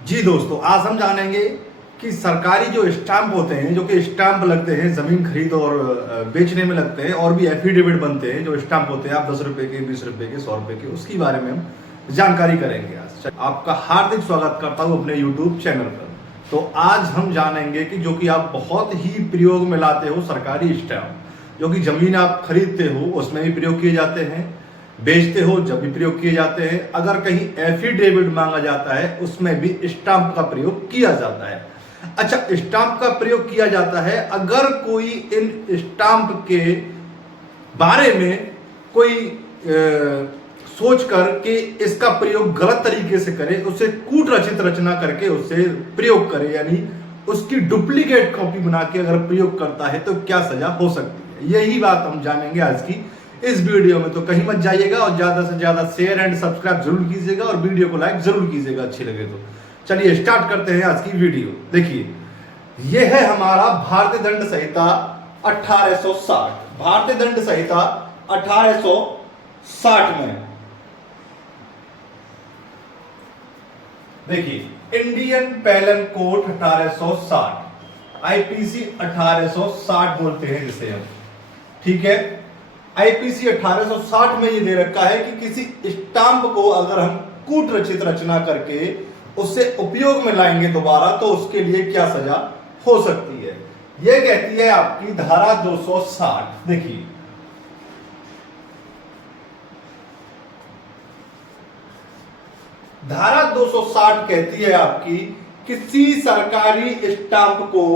जी दोस्तों, आज हम जानेंगे कि सरकारी जो स्टाम्प होते हैं, जो कि स्टाम्प लगते हैं जमीन खरीद और बेचने में लगते हैं, और भी एफिडेविट बनते हैं जो स्टाम्प होते हैं, आप 10 रुपए के, 20 रुपए के, 100 रुपए के, उसके बारे में हम जानकारी करेंगे। आज आपका हार्दिक स्वागत करता हूं अपने यूट्यूब चैनल पर। तो आज हम जानेंगे कि जो कि आप बहुत ही प्रयोग में लाते हो सरकारी स्टाम्प, जो कि जमीन आप खरीदते हो उसमें भी प्रयोग किए जाते हैं, बेचते हो जब भी प्रयोग किए जाते हैं, अगर कहीं एफिडेविट मांगा जाता है उसमें भी स्टाम्प का प्रयोग किया जाता है। अच्छा, स्टाम्प का प्रयोग किया जाता है अगर कोई इन स्टाम्प के बारे में कोई सोच कर कि इसका प्रयोग गलत तरीके से करे, उसे कूट रचित रचना करके उसे प्रयोग करे, यानी उसकी डुप्लीकेट कॉपी बना के अगर प्रयोग करता है तो क्या सजा हो सकती है, यही बात हम जानेंगे आज की इस वीडियो में। तो कहीं मत जाइएगा और ज्यादा से ज्यादा शेयर एंड सब्सक्राइब जरूर कीजिएगा और वीडियो को लाइक जरूर कीजिएगा अच्छी लगे तो। चलिए स्टार्ट करते हैं आज की वीडियो। देखिए, यह है हमारा भारतीय दंड संहिता 1860। भारतीय दंड संहिता 1860 में देखिए, इंडियन पेनल कोड 1860, आईपीसी 1860 बोलते हैं जिसे हम, ठीक है। आईपीसी 1860 में ये दे रखा है कि किसी स्टाम्प को अगर हम कूट रचित रचना करके उससे उपयोग में लाएंगे दोबारा तो उसके लिए क्या सजा हो सकती है। यह कहती है आपकी धारा 260। देखिए, धारा 260 कहती है आपकी किसी सरकारी स्टाम्प को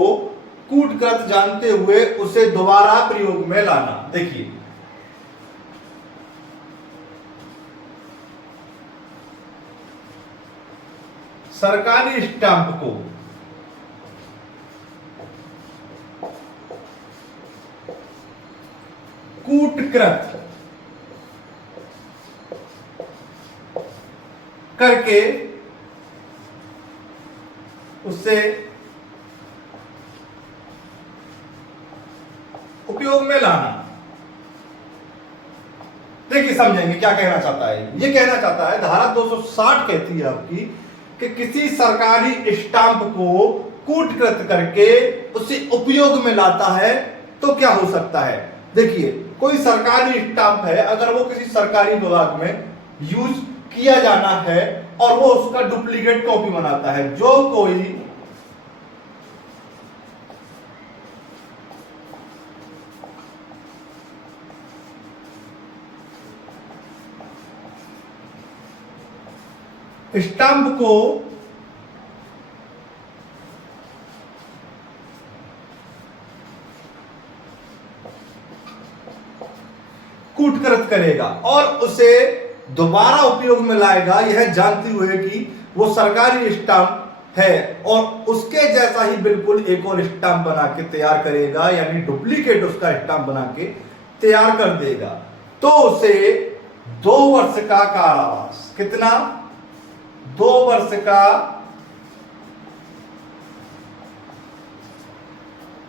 कूटकृत जानते हुए उसे दोबारा प्रयोग में लाना। देखिए, सरकारी स्टाम्प को कूटकृत करके उससे उपयोग में लाना। देखिए, समझेंगे क्या कहना चाहता है। ये कहना चाहता है, धारा 260 कहती है आपकी कि किसी सरकारी स्टाम्प को कूटकृत करके उसे उपयोग में लाता है तो क्या हो सकता है। देखिए, कोई सरकारी स्टाम्प है, अगर वो किसी सरकारी विभाग में यूज किया जाना है और वो उसका डुप्लीकेट कॉपी बनाता है, जो कोई स्टाम्प को कूटकृत करेगा और उसे दोबारा उपयोग में लाएगा, यह जानते हुए कि वो सरकारी स्टाम्प है, और उसके जैसा ही बिल्कुल एक और स्टाम्प बना के तैयार करेगा, यानी डुप्लीकेट उसका स्टाम्प बना के तैयार कर देगा, तो उसे 2 वर्ष का कारावास, कितना, 2 वर्ष का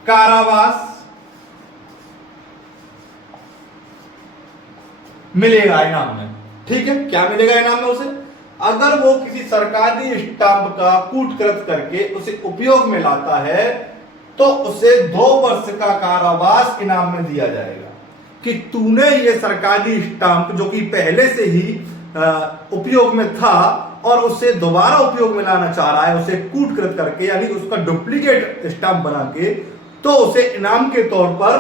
कारावास मिलेगा इनाम में। ठीक है, क्या मिलेगा इनाम में उसे, अगर वो किसी सरकारी स्टाम्प का कूटकृत करके उसे उपयोग में लाता है तो उसे 2 वर्ष का कारावास इनाम में दिया जाएगा कि तूने ये सरकारी स्टाम्प जो कि पहले से ही उपयोग में था और उसे दोबारा उपयोग में लाना चाह रहा है, उसे कूटकृत करके, यानी उसका डुप्लीकेट स्टाम्प बना के, तो उसे इनाम के तौर पर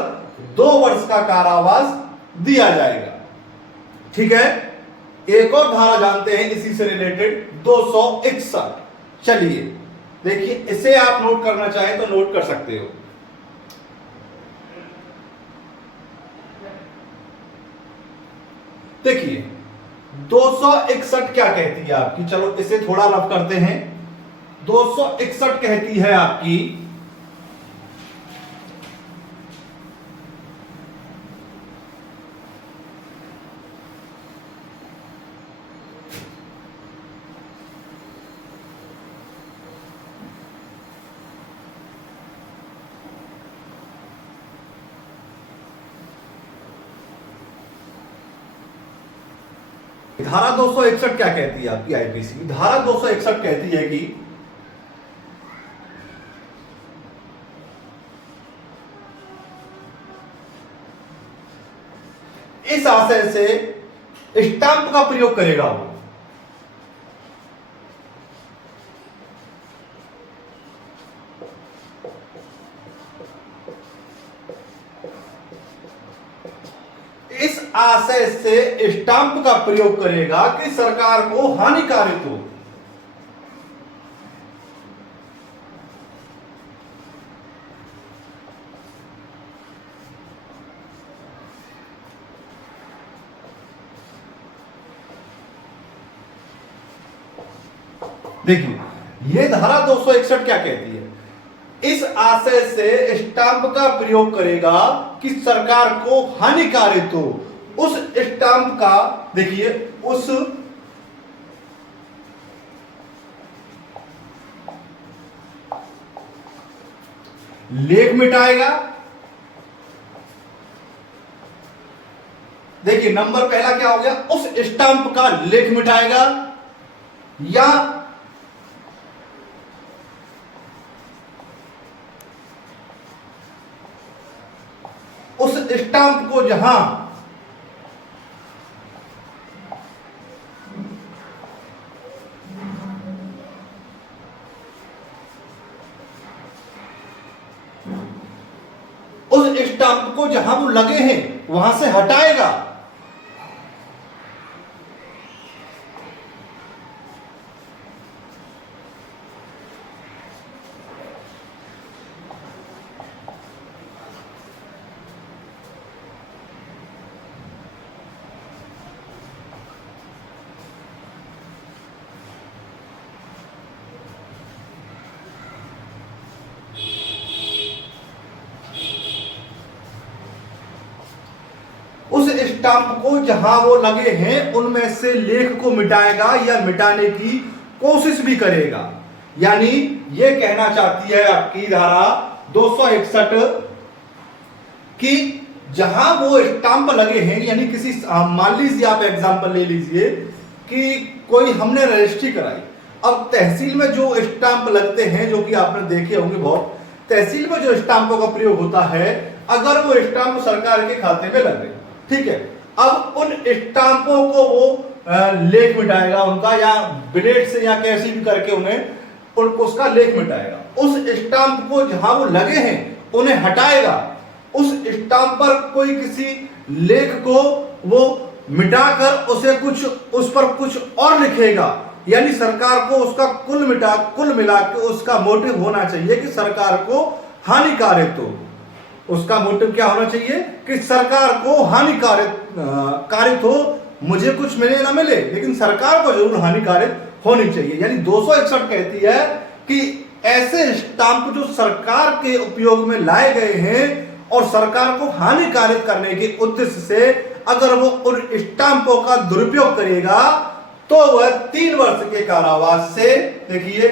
2 वर्ष का कारावास दिया जाएगा। ठीक है, एक और धारा जानते हैं इसी से रिलेटेड, 261। चलिए देखिए, इसे आप नोट करना चाहें तो नोट कर सकते हो। देखिए, 261 क्या कहती है आपकी, चलो इसे थोड़ा रफ करते हैं। 261 कहती है आपकी धारा 261 क्या कहती है आपकी आईपीसी, धारा 261 कहती है कि इस आशय से स्टाम्प का प्रयोग करेगा वो। इस आशय से स्टाम्प का प्रयोग करेगा कि सरकार को हानिकारक हो। देखिए, यह धारा 261 क्या कहती है? इस आशय से स्टाम्प का प्रयोग करेगा कि सरकार को हानिकारक हो। उस स्टाम्प का देखिए, उस लेख मिटाएगा। देखिए, नंबर पहला क्या हो गया? उस स्टाम्प का लेख मिटाएगा या उस स्टाम्प को जहां उस स्टाम्प को जहां वो लगे हैं वहां से हटाएगा। उस स्टाम्प को जहां वो लगे हैं उनमें से लेख को मिटाएगा या मिटाने की कोशिश भी करेगा। यानी ये कहना चाहती है आपकी धारा 261 कि जहां वो स्टाम्प लगे हैं, यानी किसी, मान लीजिए आप एग्जांपल ले लीजिए कि कोई हमने रजिस्ट्री कराई। अब तहसील में जो स्टाम्प लगते हैं, जो कि आपने देखे होंगे बहुत, तहसील में जो स्टाम्पों का प्रयोग होता है, अगर वो स्टाम्प सरकार के खाते में लग गए, ठीक है, अब उन स्टाम्पों को वो लेख मिटाएगा उनका, या ब्लेड से या कैसे भी करके उन्हें उसका लेख मिटाएगा। उस स्टाम्प को जहां वो लगे हैं उन्हें हटाएगा। उस स्टाम्प पर कोई किसी लेख को वो मिटाकर उस पर कुछ और लिखेगा। यानी सरकार को उसका कुल मिला के उसका मोटिव होना चाहिए कि सरकार को हानिकारक हो। उसका मोटिव क्या होना चाहिए कि सरकार को हानिकारक हो, मुझे कुछ मिले ना मिले, लेकिन सरकार को जरूर हानिकारक होनी चाहिए। यानी 261 कहती है कि ऐसे स्टाम्प जो सरकार के उपयोग में लाए गए हैं और सरकार को हानिकारक करने के उद्देश्य से अगर वो उन स्टाम्पों का दुरुपयोग करेगा तो वह 3 वर्ष के कारावास से, देखिए,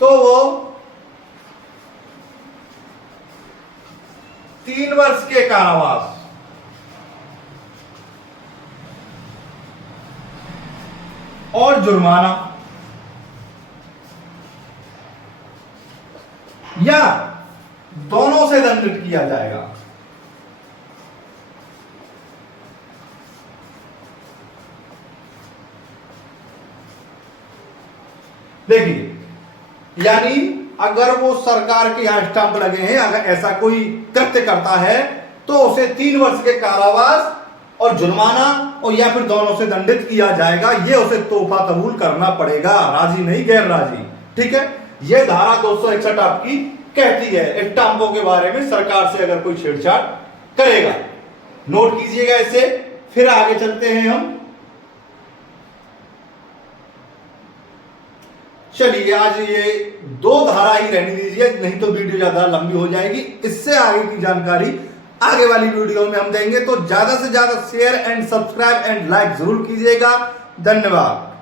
तो वो 3 वर्ष के कारावास और जुर्माना या दोनों से दंडित किया जाएगा। देखिए, यानी अगर वो सरकार के यहां स्टाम्प लगे हैं, अगर ऐसा कोई कृत्य करता है तो उसे 3 वर्ष के कारावास और जुर्माना और या फिर दोनों से दंडित किया जाएगा। ये उसे तोहफा कबूल करना पड़ेगा, राजी नहीं गैर राजी। ठीक है, यह धारा 261 आपकी कहती है स्टाम्पों के बारे में सरकार से अगर कोई छेड़छाड़ करेगा। नोट कीजिएगा इसे, फिर आगे चलते हैं हम। चलिए, आज ये 2 धारा ही रहने दीजिए, नहीं तो वीडियो ज्यादा लंबी हो जाएगी। इससे आगे की जानकारी आगे वाली वीडियो में हम देंगे, तो ज्यादा से ज्यादा share and subscribe and like जरूर कीजिएगा। धन्यवाद।